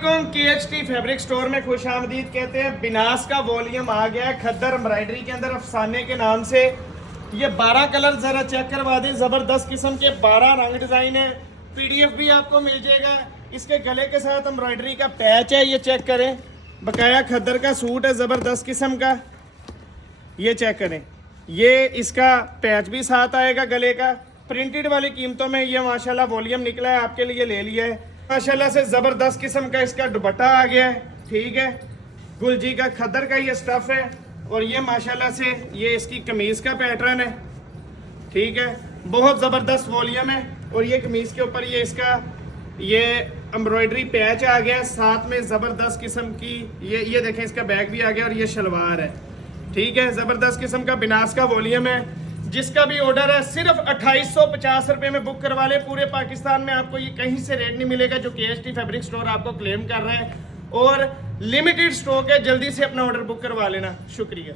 अस्सलामुअलैकुम। KHT fabric store में खुश आमदीद कहते हैं। बिनास का वॉल्यूम आ गया है खद्दर एम्ब्रॉयडरी के अंदर अफसाने के नाम से। ये 12 कलर जरा चेक करवा दें। जबरदस्त किस्म के 12 रंग डिजाइन है। PDF भी आपको मिल जाएगा। इसके गले के साथ एम्ब्रॉयडरी का पैच है, ये चेक करें। बकाया खद्दर का सूट है जबरदस्त किस्म का, ये चेक करें। ये इसका पैच भी साथ आएगा गले का। प्रिंटेड वाली कीमतों में ये माशाल्लाह वॉल्यूम निकला है, आपके लिए ले लिया है। माशाल्लाह से जबरदस्त किस्म का इसका दुपट्टा आ गया है, ठीक है। गुलजी का खद्दर का ये स्टफ है और ये माशाल्लाह से ये इसकी कमीज का पैटर्न है, ठीक है। बहुत जबरदस्त वॉल्यूम है और ये कमीज के ऊपर ये इसका ये एम्ब्रॉयडरी पैच आ गया, साथ में जबरदस्त किस्म की ये देखें इसका बैग भी आ गया और ये शलवार है, ठीक है। जबरदस्त किस्म का बिनास का वॉल्यूम है। जिसका भी ऑर्डर है सिर्फ 2850 रुपए में बुक करवा ले। पूरे पाकिस्तान में आपको ये कहीं से रेट नहीं मिलेगा जो KHT फैब्रिक स्टोर आपको क्लेम कर रहे हैं। और लिमिटेड स्टॉक है, जल्दी से अपना ऑर्डर बुक करवा लेना। शुक्रिया।